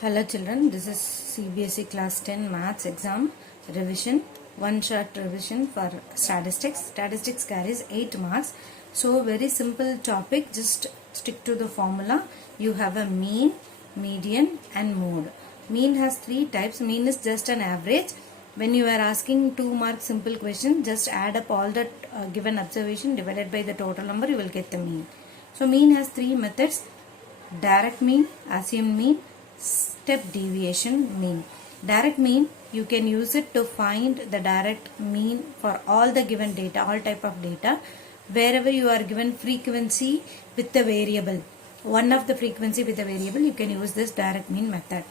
Hello children, this is CBSE Class 10 Maths exam revision, one short revision for statistics. Statistics carries 8 marks. So very simple topic, just stick to the formula. You have a mean, median and mode. Mean has 3 types. Mean is just an average. When you are asking 2 mark simple question, just add up all the given observation divided by the total number, you will get the mean. So mean has 3 methods: direct mean, assumed mean, step deviation mean. Direct mean, you can use it to find the direct mean for all the given data, all type of data. Wherever you are given frequency with the variable, one of the frequency with the variable, you can use this direct mean method.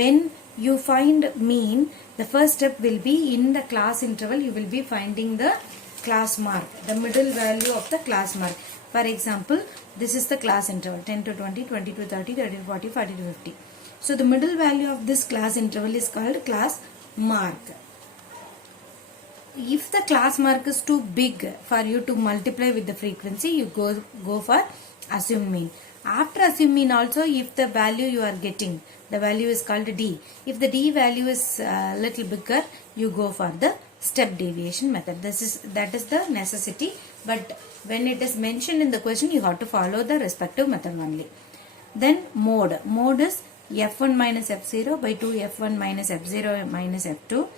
When you find mean, the first step will be in the class interval, you will be finding the class mark, the middle value of the class mark. For example, this is the class interval 10 to 20, 20 to 30, 30 to 40, 40 to 50. So the middle value of this class interval is called class mark. If the class mark is too big for you to multiply with the frequency, you go for assumed mean. After assumed mean also, if the value you are getting, the value is called D. If the D value is little bigger, you go for the step deviation method. That is the necessity, but when it is mentioned in the question, you have to follow the respective method only. Then mode. Mode is f1 minus f0 by 2 f1 minus f0 minus f2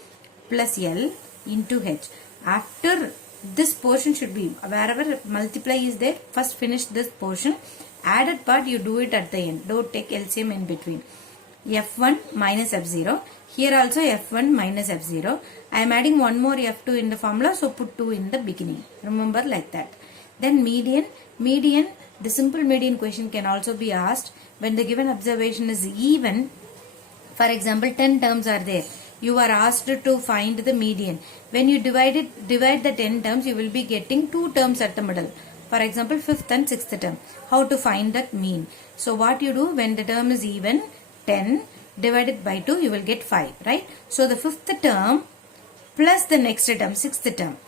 plus L into h. After this portion should be, wherever multiply is there, first finish this portion. Added part you do it at the end. Don't take LCM in between. f1 minus f0. Here also f1 minus f0. I am adding one more f2 in the formula, so put 2 in the beginning. Remember like that. Then median. Median, the simple median question can also be asked when the given observation is even. For example, 10 terms are there. You are asked to find the median. When you divide the 10 terms, you will be getting 2 terms at the middle. For example, 5th and 6th term. How to find that mean? So what you do, when the term is even, 10 divided by 2, you will get 5, right? So the 5th term plus the next term, 6th term.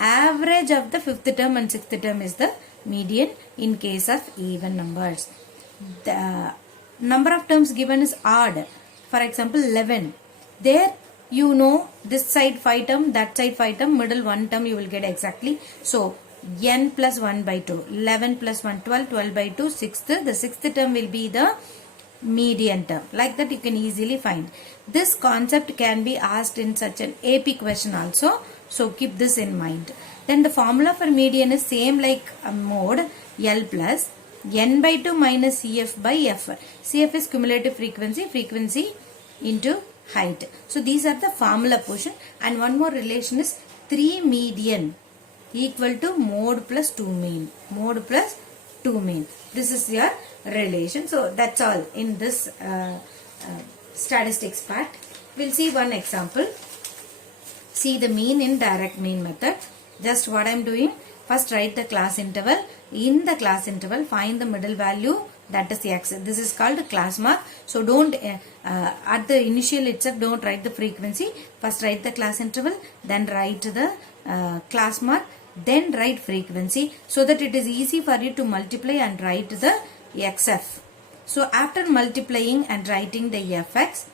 Average of the 5th term and 6th term is the median in case of even numbers. The number of terms given is odd. For example, 11. There you know this side 5 term, that side 5 term, middle 1 term you will get exactly. So n plus 1 by 2, 11 plus 1, 12, 12 by 2, 6th. The 6th term will be the median term. Like that you can easily find. This concept can be asked in such an AP question also. So keep this in mind. Then the formula for median is same like a mode, L plus n by 2 minus CF by F. CF is cumulative frequency, frequency into height. So these are the formula portion, and one more relation is 3 median equal to mode plus 2 mean. Mode plus 2 mean. This is your relation. So that's all in this statistics part. We'll see one example. See the mean in direct mean method. Just what I am doing, first write the class interval. In the class interval, find the middle value, that is x. This is called class mark. So don't at the initial itself don't write the frequency. First write the class interval, then write the class mark, then write frequency, so that it is easy for you to multiply and write the xf. So after multiplying and writing the fx,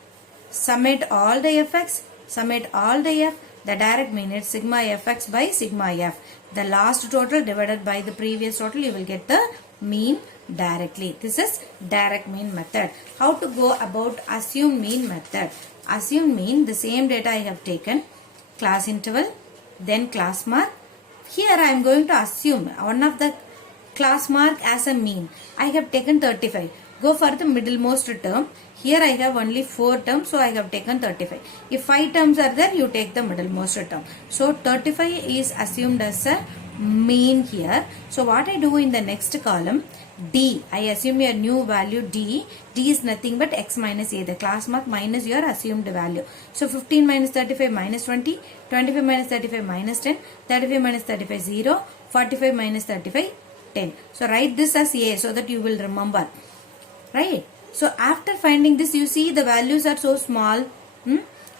summate all the fx, summate all the f. The direct mean is sigma fx by sigma f. The last total divided by the previous total, you will get the mean directly. This is direct mean method. How to go about assumed mean method? Assumed mean, the same data I have taken, class interval, then class mark. Here I am going to assume one of the class mark as a mean. I have taken 35. Go for the middlemost term. Here I have only 4 terms, so I have taken 35. If 5 terms are there, you take the middlemost term. So 35 is assumed as a mean here. So what I do in the next column, D, I assume your new value D. D is nothing but x minus a, the class mark minus your assumed value. So 15 minus 35 minus 20, 25 minus 35 minus 10, 35 minus 35 0, 45 minus 35 10. So write this as a so that you will remember. Right? So after finding this, you see the values are so small.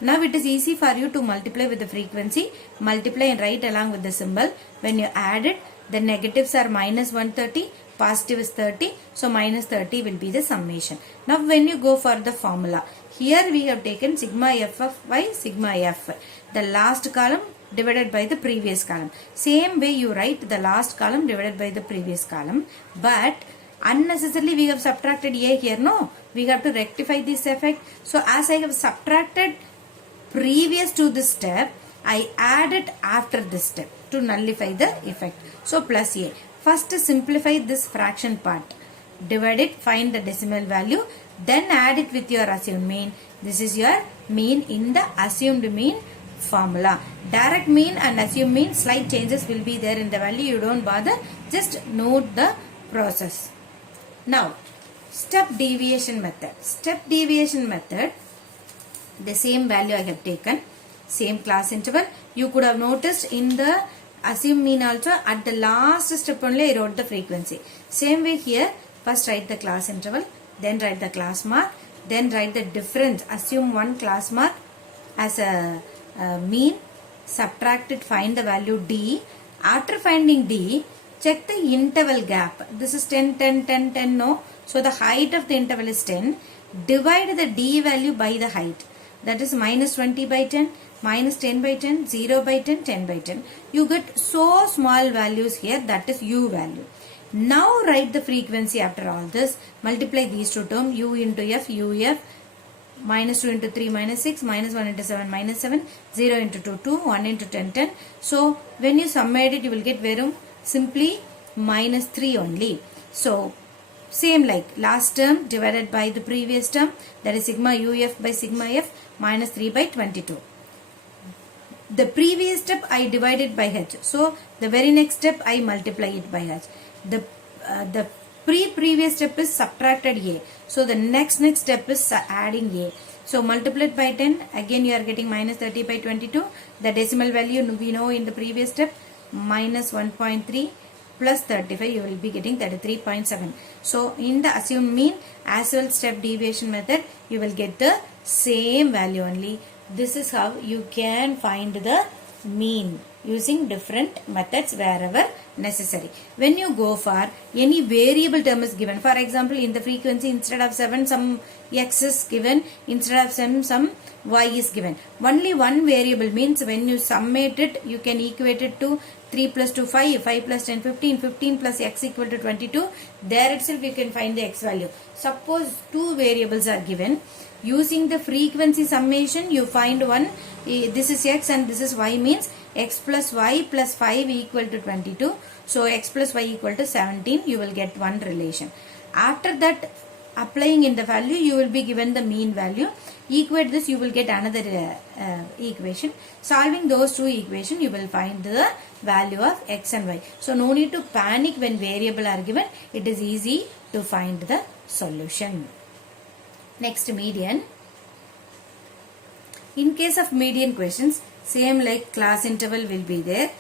Now it is easy for you to multiply with the frequency. Multiply and write along with the symbol. When you add it, the negatives are minus 130, positive is 30, so minus 30 will be the summation. Now when you go for the formula, here we have taken sigma ff by sigma f, the last column divided by the previous column. Same way you write the last column divided by the previous column, but unnecessarily we have subtracted a here. No, we have to rectify this effect. So as I have subtracted previous to this step, I add it after this step to nullify the effect. So plus a. First simplify this fraction part. Divide it, find the decimal value, then add it with your assumed mean. This is your mean in the assumed mean formula. Direct mean and assumed mean, slight changes will be there in the value. You don't bother. Just note the process. Now, step deviation method. Step deviation method, the same value I have taken, same class interval. You could have noticed in the assumed mean also, at the last step only I wrote the frequency. Same way here, first write the class interval, then write the class mark, then write the difference. Assume one class mark as a mean, subtract it, find the value d. After finding d, check the interval gap. This is 10, 10, 10, 10, no. So the height of the interval is 10. Divide the d value by the height. That is minus 20 by 10, minus 10 by 10, 0 by 10, 10 by 10. You get so small values here, that is u value. Now write the frequency after all this. Multiply these two terms, u into f, uf, minus 2 into 3, minus 6, minus 1 into 7, minus 7, 0 into 2, 2, 1 into 10, 10. So when you summate it, you will get verum simply minus 3 only. So same like last term divided by the previous term, that is sigma uf by sigma f, minus 3 by 22. The previous step I divided by h. So the very next step I multiply it by h. The previous step is subtracted a. So the next step is adding a. So multiplied by 10, again you are getting minus 30 by 22. The decimal value we know in the previous step, minus 1.3 plus 35, you will be getting 33.7. So in the assumed mean as well step deviation method, you will get the same value only. This is how you can find the mean using different methods wherever necessary. When you go for any variable term is given, for example in the frequency instead of 7 some x is given, instead of 7 some y is given. Only one variable means when you summate it, you can equate it to 3 plus 2 5, 5 plus 10 15, 15 plus x equal to 22. There itself you can find the x value. Suppose two variables are given. Using the frequency summation, you find one, this is x and this is y, means x plus y plus 5 equal to 22. So x plus y equal to 17, you will get one relation. After that, applying in the value, you will be given the mean value. Equate this, you will get another equation. Solving those two equations, you will find the value of x and y. So no need to panic when variable are given. It is easy to find the solution. Next, median. In case of median questions, same like class interval will be there.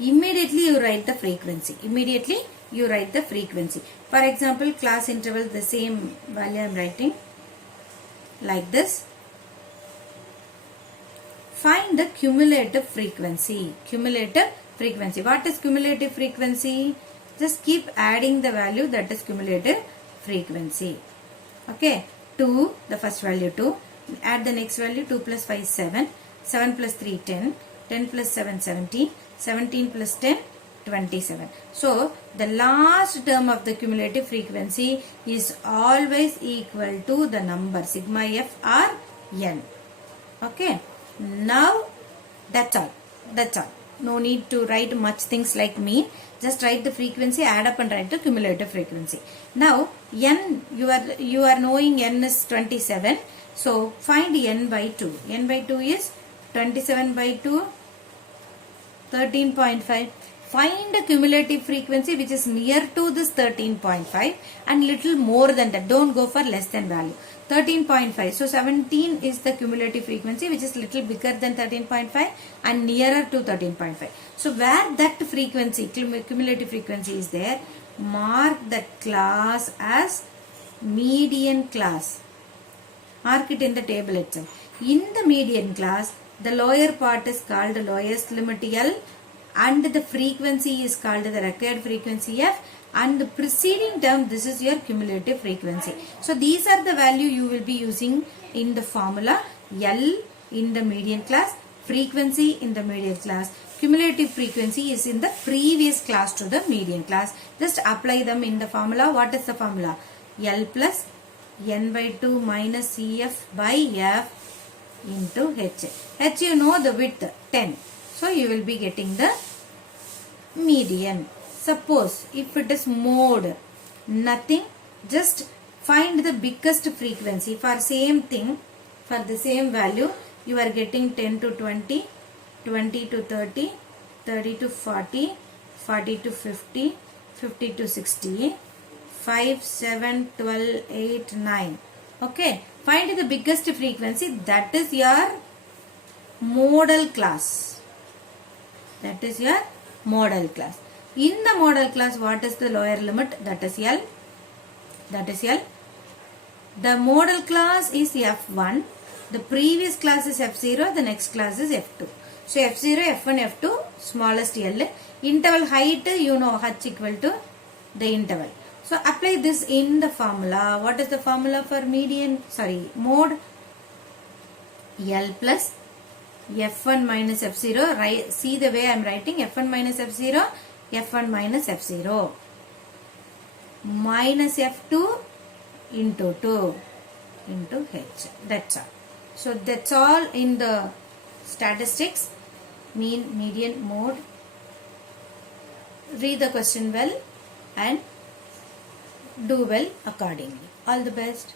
Immediately you write the frequency. Immediately you write the frequency. For example, class interval, the same value I am writing like this. Find the cumulative frequency. Cumulative frequency. What is cumulative frequency? Just keep adding the value, that is cumulative frequency. Okay. 2, the first value 2. Add the next value, 2 plus 5 7. 7 plus 3 10. 10 plus 7 17. 17 plus 10 27. So the last term of the cumulative frequency is always equal to the number sigma f or n. Okay. Now that's all. That's all. No need to write much things like mean. Just write the frequency, add up and write the cumulative frequency. Now n, you are knowing n is 27. So find n by 2. N by 2 is 27 by 2, 13.5. Find the cumulative frequency which is near to this 13.5 and little more than that. Don't go for less than value. 13.5. So 17 is the cumulative frequency which is little bigger than 13.5 and nearer to 13.5. So where that frequency, cumulative frequency is there, mark that class as median class. Mark it in the table itself. In the median class, the lower part is called lowest limit L and the frequency is called the required frequency f, and the preceding term, this is your cumulative frequency. So these are the value you will be using in the formula. L in the median class, frequency in the median class, cumulative frequency is in the previous class to the median class. Just apply them in the formula. What is the formula? L plus n by 2 minus Cf by f into h. H you know the width 10. So you will be getting the median. Suppose if it is mode, nothing, just find the biggest frequency for same thing, for the same value you are getting 10 to 20, 20 to 30, 30 to 40, 40 to 50, 50 to 60, 5, 7, 12, 8, 9. Okay, find the biggest frequency, that is your modal class. That is your modal class. In the modal class, what is the lower limit? That is L. That is L. The modal class is F1. The previous class is F0. The next class is F2. So F0, F1, F2, smallest L. Interval height, you know, H equal to the interval. So apply this in the formula. What is the formula for mode? L plus F1 minus F0. See the way I am writing. F1 minus F0. F1 minus F0 minus F2 into 2 into H. That's all. So that's all in the statistics, mean, median, mode. Read the question well and do well accordingly. All the best.